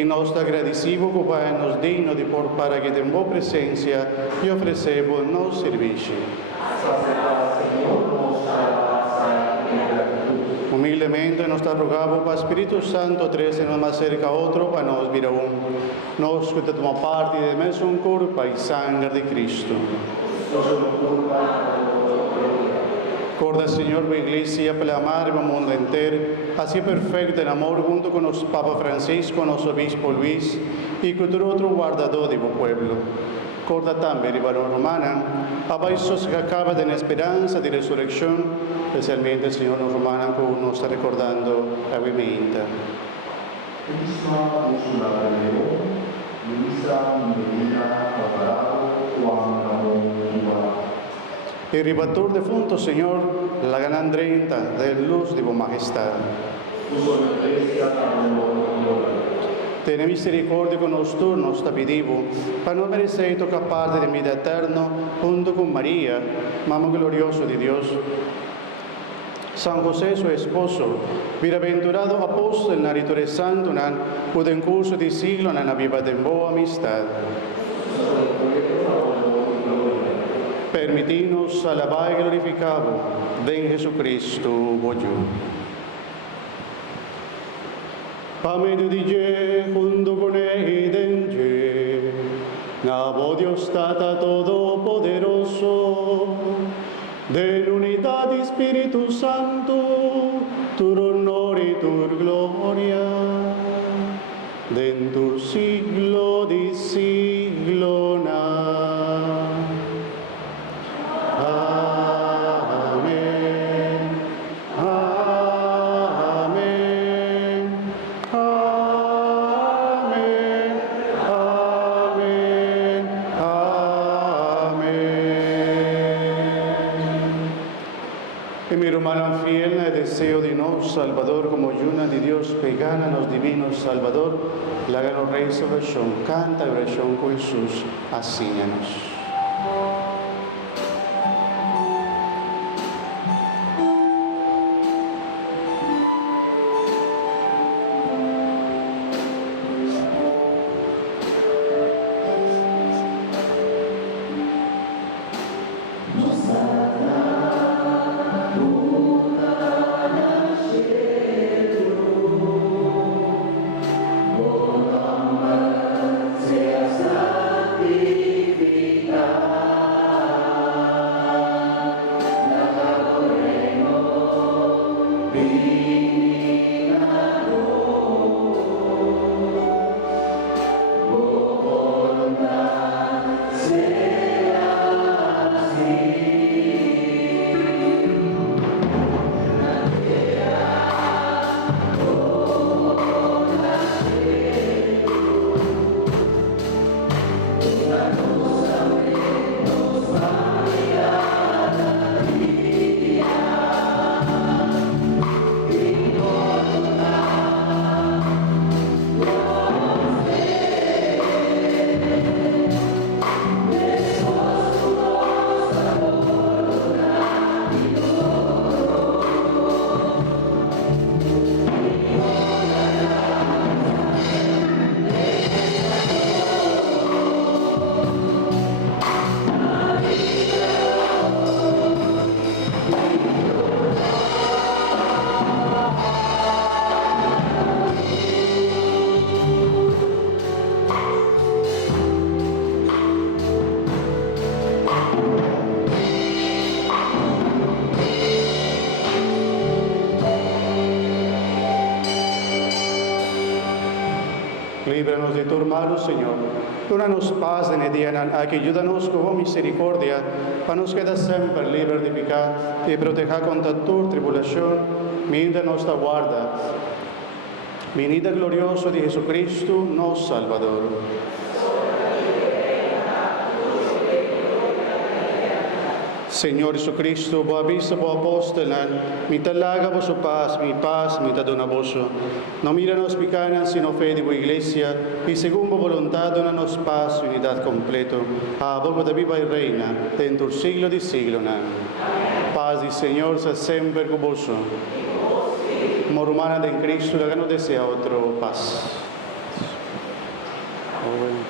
E nós te agradecemos, Pai, nos digno de por para que tem boa presença e oferecemos nos serviço. Humildemente nos te rogamos para Espírito Santo, trece nos mais cerca a outro, para nos vir a nós que tomamos parte do mesmo corpo e sangue de Cristo. Recorda, Senhor, a Igreja para amar o mundo inteiro, assim perfeito em amor, junto com o Papa Francisco, nosso Obispo Luís e com todo outro guardador do povo. Recorda também a Barão Romana, abaixo que acaba de esperança de ressurreição, especialmente, Senhor, nos Romana, que nos está recordando a vivenda. E ribattor defunto, Senhor, la gran renta de luz de vossa majestade. Tiene misericordia con nosotros, nos te pedimos, para no merecer tocar parte de vida eterna, junto con María, Mamá gloriosa de Dios. San José, su esposo, bienaventurado apóstol en la Riture Santo, en curso de siglo, en la viva de boa amistad. Permitinos alabar y glorificar en Jesucristo, voglio. A medio di je, junto con él en je, nabo Dios Tata Todopoderoso, de la unidad de Espíritu Santo, tu honor y tu gloria, de tu siglo de siglo na. Hermano fiel, el deseo de nos Salvador, como yuna de Dios pegana nos divinos Salvador, la gran resurrección, canta oración con Jesús, asíñanos. Líbranos de tu malo, Señor. Dónanos paz en el día que ayúdanos con misericordia, para nos quedar siempre libres de pecado y proteger contra toda tribulación, mientras nos guarda. Venida glorioso de Jesucristo, nos Salvador. Señor Jesucristo, vos avisa, vos apóstol, mi talaga vos paz, mi te dona vos. No míranos picanas, sino fe de vos iglesia, y según vos voluntad, donanos paz y unidad completo. A vos de viva y reina, dentro del siglo de siglo. Paz y Señor, sea siempre con vos. Como romana de Cristo, la no desea otro paz. Joven,